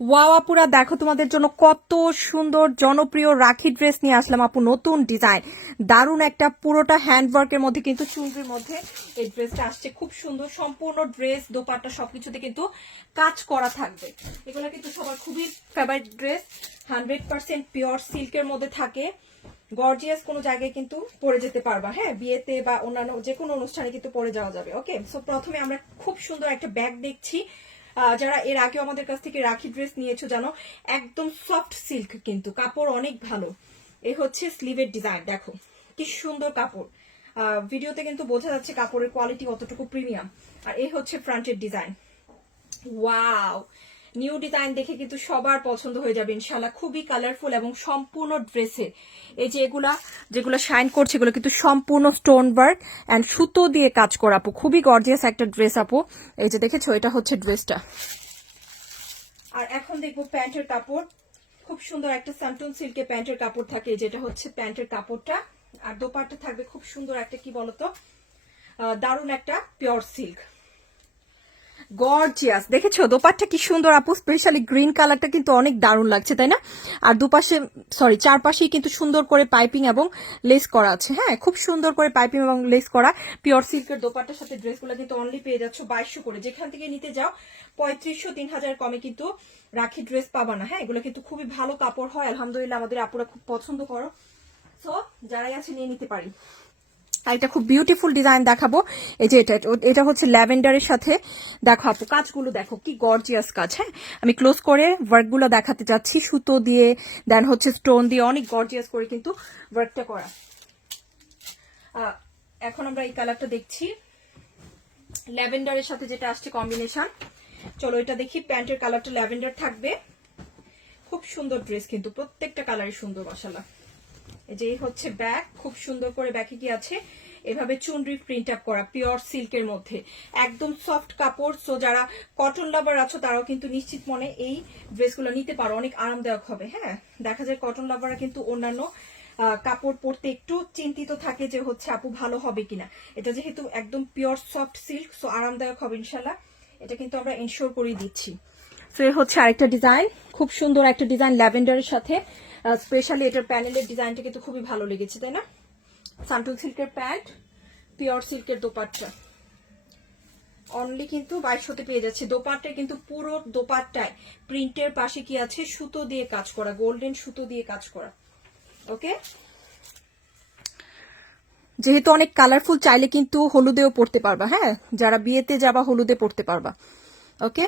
Wow আপুরা দেখো তোমাদের জন্য কত সুন্দর জনপ্রিয় রাখি ড্রেস নিয়ে আসলাম আপু, নতুন ডিজাইন, দারুণ একটা পুরোটা হ্যান্ডওয়ার্কের মধ্যে কিন্তু চুনরির মধ্যে এই ড্রেসটা আসছে। খুব সুন্দর সম্পূর্ণ ড্রেস, দোপাট্টা সবকিছুতে কিন্তু কাজ করা থাকবে। এগুলো কিন্তু সবার খুবই ফেভারিট ড্রেস, 100% পিওর সিল্কের মধ্যে থাকে। গর্জিয়াস কোনো জায়গায় কিন্তু পরে যেতে পারবা, হ্যাঁ, বিয়েতে বা অন্যান্য যে কোনো অনুষ্ঠানে কিন্তু পরে যাওয়া যাবে। ওকে, সো প্রথমে আমরা খুব সুন্দর একটা ব্যাগ দেখছি। যারা এর আগে আমাদের কাছ থেকে রাখি ড্রেস নিয়েছো জানো, একদম সফট সিল্ক, কিন্তু কাপড় অনেক ভালো। এই হচ্ছে স্লিভের ডিজাইন, দেখো কি সুন্দর কাপড়। ভিডিওতে কিন্তু বোঝা যাচ্ছে কাপড়ের কোয়ালিটি কতটুকু প্রিমিয়াম। আর এই হচ্ছে ফ্রন্টের ডিজাইন। ওয়াও, নিউ ডিজাইন দেখে কিন্তু সবার পছন্দ হয়ে যাবে ইনশাল্লাহ। খুবই কালারফুল এবং সম্পূর্ণ ড্রেসের এই যে যেগুলো শাইন করছে, এগুলো কিন্তু সম্পূর্ণ স্টোন ওয়ার্ক অ্যান্ড সুতো দিয়ে কাজ করা আপু। খুবই গর্জিয়াস একটা ড্রেস আপু। এই যে দেখেছো, এটা হচ্ছে ড্রেসটা। আর এখন দেখবো প্যান্টের কাপড়। খুব সুন্দর একটা স্যান্টন সিল্কের প্যান্টের কাপড় থাকে, যেটা হচ্ছে প্যান্টের কাপড়টা। আর দোপাট্টা থাকবে খুব সুন্দর একটা, কি বলতো, দারুণ একটা পিওর সিল্ক, গর্জিয়াস। দেখেছো দোপাট্টা কি সুন্দর আপু, স্পেশালি গ্রিন কালারটা কিন্তু অনেক দারুণ লাগছে, তাই না? আর দুপাশে চারপাশেই কিন্তু সুন্দর করে পাইপিং এবং লেস করা আছে। হ্যাঁ, খুব সুন্দর করে পাইপিং এবং লেস করা পিওর সিল্কের দোপাট্টার সাথে ড্রেসগুলো কিন্তু অনলি পেয়ে যাচ্ছ 2200 করে। যেখান থেকে নিতে যাও 3500 3000 কমে কিন্তু রাখি ড্রেস পাবা না। হ্যাঁ, এগুলো কিন্তু খুবই ভালো কাপড় হয়, আলহামদুলিল্লাহ আমাদের আপুরা খুব পছন্দ করো। সো যারাই আছে নিয়ে নিতে পারি। আর এটা খুব বিউটিফুল ডিজাইন দেখাবো। এই যে এটা হচ্ছে ল্যাভেন্ডারের সাথে। দেখো আপু কাজগুলো দেখো কি গর্জিয়াস কাজ। হ্যাঁ, আমি ক্লোজ করে ওয়ার্কগুলো দেখাতে চাচ্ছি, সুতো দিয়ে দেন হচ্ছে স্টোন দিয়ে অনেক গর্জিয়াস করে কিন্তু ওয়ার্কটা করা। এখন আমরা এই কালারটা দেখছি, ল্যাভেন্ডারের সাথে যেটা আসছে কম্বিনেশন। চলো এটা দেখি, প্যান্টের কালারটা ল্যাভেন্ডার থাকবে। খুব সুন্দর ড্রেস কিন্তু, প্রত্যেকটা কালারই সুন্দর মাশাআল্লাহ। এই যে হচ্ছে ব্যাক, খুব সুন্দর করে ব্যাকে কি আছে, এভাবে চুনরি প্রিন্ট আপ করা পিওর সিল্কের মধ্যে, একদম সফট কাপড়। সো যারা কটন লাভার আছো তারাও কিন্তু নিশ্চিত মনে এই ড্রেসগুলো নিতে পারো, অনেক আরামদায়ক হবে। হ্যাঁ, দেখা যায় কটন লাভাররা কিন্তু অন্যান্য কাপড় পরতে একটু চিন্তিত থাকে যে হচ্ছে আপু ভালো হবে কিনা। এটা যেহেতু একদম পিওর সফট সিল্ক, সো আরামদায়ক হবে ইনশাল্লাহ। এটা কিন্তু আমরা এনশিওর করে দিচ্ছি। সো এ হচ্ছে আরেকটা ডিজাইন, খুব সুন্দর একটা ডিজাইন ল্যাভেন্ডারের সাথে। স্পেশালি এটার প্যানেলের ডিজাইনটা কিন্তু খুবই ভালো লেগেছে, তাই না? সান্টুন সিল্কের প্যান্ট, পিওর সিল্কের দোপাট্টা, অনলি কিন্তু 2200 পেয়ে যাচ্ছে। দোপাট্টায় কিন্তু পুরো দোপাট্টায় প্রিন্টের পাশে কি আছে, সুতো দিয়ে কাজ করা, গোল্ডেন সুতো দিয়ে কাজ করা। ওকে, যেহেতু অনেক কালারফুল, চাইলে কিন্তু হলুদেও পড়তে পারবা। হ্যাঁ, যারা বিয়েতে যাবা হলুদে পড়তে পারবা। ওকে।